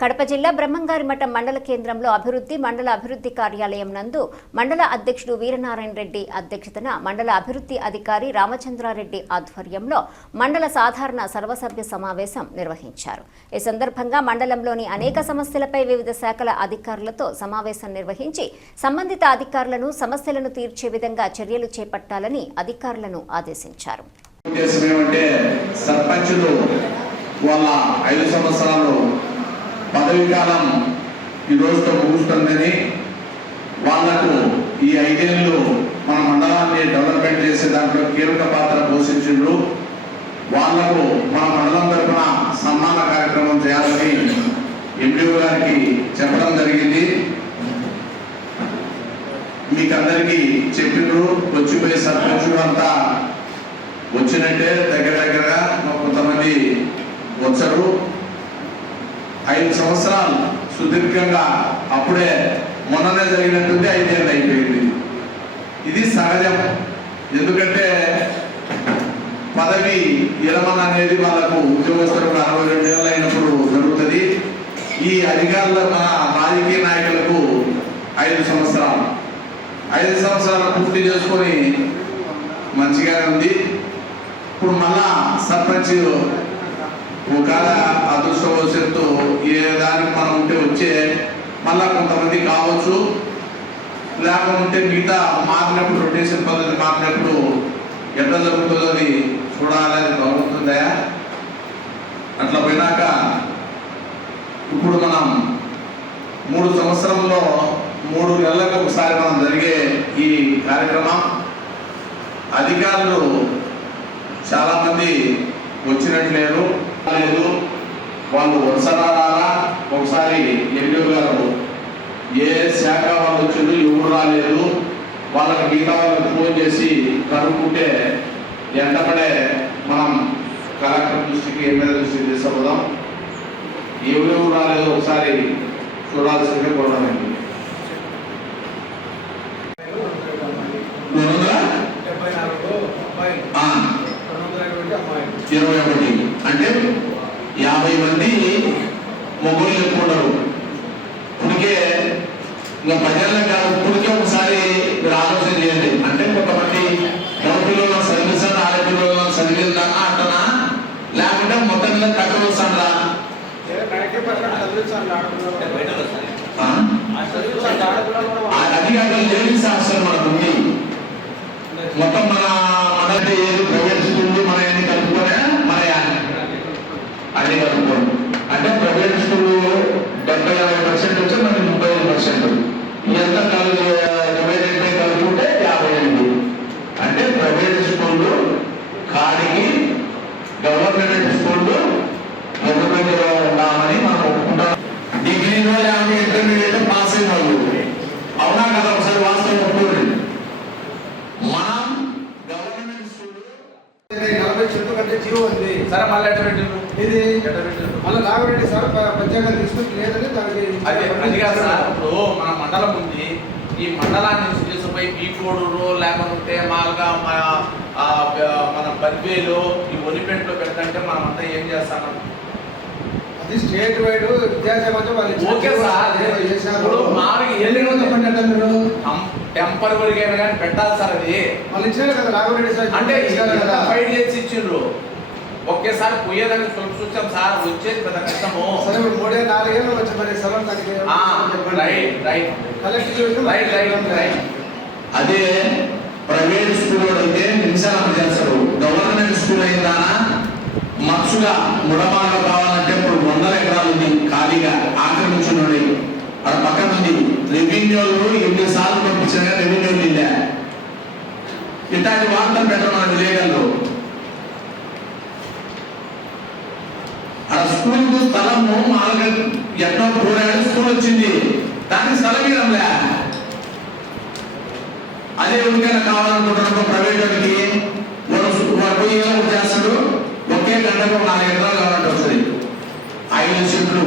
కడప జిల్లా బ్రహ్మంగారిమఠం మండల కేంద్రంలో మండల అభివృద్ధి కార్యాలయం నందు మండల అధ్యక్షుడు వీరనారాయణ రెడ్డి అధ్యక్షతన మండల అభివృద్ధి అధికారి రామచంద్రారెడ్డి ఆధ్వర్యంలో మండల సాధారణ సర్వసభ్య సమావేశం నిర్వహించారు. ఈ సందర్భంగా మండలంలోని అనేక సమస్యలపై వివిధ శాఖల అధికారులతో సమావేశం నిర్వహించి సంబంధిత అధికారులను సమస్యలను తీర్చే విధంగా చర్యలు చేపట్టాలని అధికారులను ఆదేశించారు. పదవి కాలం ఈ రోజుతో ముగుస్తుందని వాళ్లకు ఈ 5 ఏళ్ళు మన మండలాన్ని డెవలప్మెంట్ చేసే దాంట్లో కీలక పాత్ర పోషించిండ్రు. వాళ్లకు మన మండలం తరఫున సన్మాన కార్యక్రమం చేయాలని ఎంపీఓ గారికి చెప్పడం జరిగింది. మీకందరికీ చెప్పిండ్రు. వచ్చిపోయే సర్పంచులు అంతా వచ్చినట్టే దగ్గరగా కొంతమంది వచ్చారు. 5 సంవత్సరాలు సుదీర్ఘంగా అప్పుడే మొన్ననే జరిగినట్టుంది. 5 ఏళ్ళు అయిపోయింది. ఇది సహజం. ఎందుకంటే పదవి విరమణ అనేది వాళ్ళకు ఉద్యోగస్తులకు 62 ఏళ్ళు అయినప్పుడు జరుగుతుంది. ఈ అధికారుల మన రాజకీయ నాయకులకు 5 సంవత్సరాలు పూర్తి చేసుకొని మంచిగానే ఉంది. ఇప్పుడు మళ్ళా సర్పంచ్ ఒకవేళ అదృష్టవశాత్తు ఏ దానికి మనం ఉంటే వచ్చే మళ్ళా కొంతమంది కావచ్చు, లేకపోతే మిగతా మారినప్పుడు రొటేషన్ పద్ధతి మారినప్పుడు ఎట్లా జరుగుతుందో అది చూడాలని బాగుంటుందా. అట్లా పోయినాక ఇప్పుడు మనం 3 సంవత్సరంలో 3 నెలలకు ఒకసారి మనం జరిగే ఈ కార్యక్రమం అధికారులు చాలామంది వచ్చినట్లేరు. వాళ్ళు వరుసరారా ఒకసారి ఎంపీ గారు ఏ శాఖ వాళ్ళు వచ్చిందో ఎవరు రాలేదు. వాళ్ళకి మిగతా వాళ్ళకి ఫోన్ చేసి కనుక్కుంటే ఎంతపడే మనం కలెక్టర్ దృష్టికి ఎమ్మెల్యే దృష్టికి తీసుకుపోదాం. ఎవరెవరు రాలేదు ఒకసారి చూడాల్సిందిగా కోరడానికి. 21 అంటే 50 మంది మొగ్గులు చెప్పుకుంటారు. ఇప్పటికే ఇంకా ప్రజలకు కాదు, ఇప్పటికే ఒకసారి మీరు ఆలోచన చేయండి. అంటే కొంతమంది డబ్బులో సర్వీస్ అని ఆరోగ్యంలో సర్వీస్ అంటనా, లేకుంటే మొత్తం మీద కట్టలు వస్తాడా? అది కాదు, లేడీస్ హాస్టల్ మనకు ఉంది. మొత్తం మన ప్రైవేట్ స్కూల్ మన ఎన్ని కలుపుకోనే మన అన్ని కలుపుకోండి. అంటే ప్రైవేట్ స్కూల్ 70-50% వచ్చి మనకి 35%. ఎంత ప్రైవేట్ కలుపుకుంటే 58. అంటే ప్రైవేట్ స్కూళ్ళు కాడికి గవర్నమెంట్ స్కూళ్ళు గవర్నమెంట్లో ఉన్నామని మనం ఒప్పుకుంటాం. డిగ్రీలో లేకపోతే ఇంటర్మీడియట్ పాస్ అయిన వాళ్ళు అవునా కదా? ఒకసారి వాస్తవం ఒప్పుకోండి. మనం గవర్నమెంట్ స్కూల్ 40 చెట్టు కంటే జీవో ఉంది. సరే మళ్ళీ ఇది మళ్ళీ నాగరెడ్డి సార్ పంచాంగం తీసుకుని లేదని దానికి అది కాదు సార్. ఇప్పుడు మన మండలం ఉంది. ఈ మండలాన్ని తీసుకుపోయి బీకోడూరు లేకపోతే మాలుగా మన బద్వేలు ఈ ఒలిపెంట్లో పెట్టంటే మనం అంతా ఏం చేస్తాం? అది స్టేట్ వైడ్ విద్యాశాఖతో వాళ్ళు ఓకే సార్. ఇప్పుడు మీరు టెంపరరీ అయినా కానీ పెట్టాలి సార్. అది వాళ్ళు ఇచ్చారు కదా నాగరెడ్డి సార్. అంటే ఫైట్ చేసి ఇచ్చిండ్రు. ఒకేసారి పోయేదానికి చూసాం సార్. వచ్చేది పెద్ద కష్టము. సరే 3-4 ఏళ్ళు వచ్చి మరి స్థలం దానికి అదే ప్రైవేట్ స్కూల్ అయితే నిమిషాలు చేస్తారు. గవర్నమెంట్ స్కూల్ అయిందానా మత్సుగా ముడమాలు కావాలంటే ఇప్పుడు 100 ఎకరాలు ఉంది ఖాళీగా ఆక్రమించున్నాడు. అక్కడ పక్కన ఉంది. రెవెన్యూలు 8 సార్లు పంపించిన రెవెన్యూలు ఇలా ఇట్లాంటి వార్తలు పెట్టడం మన విలేకరులు. అక్కడ స్కూల్ స్థలము మామూలుగా ఎన్నో కోరాడు స్కూల్ వచ్చింది. దానికి స్థలం ఇవ్వడంలే. అదే ఎవరికైనా కావాలనుకుంటున్నప్పుడు ప్రైవేట్ వాడికి వాడు చేస్తాడు. ఒకే గంటకు 4 ఎకరాలు కావాలంటే వస్తుంది. 5 సెంట్లు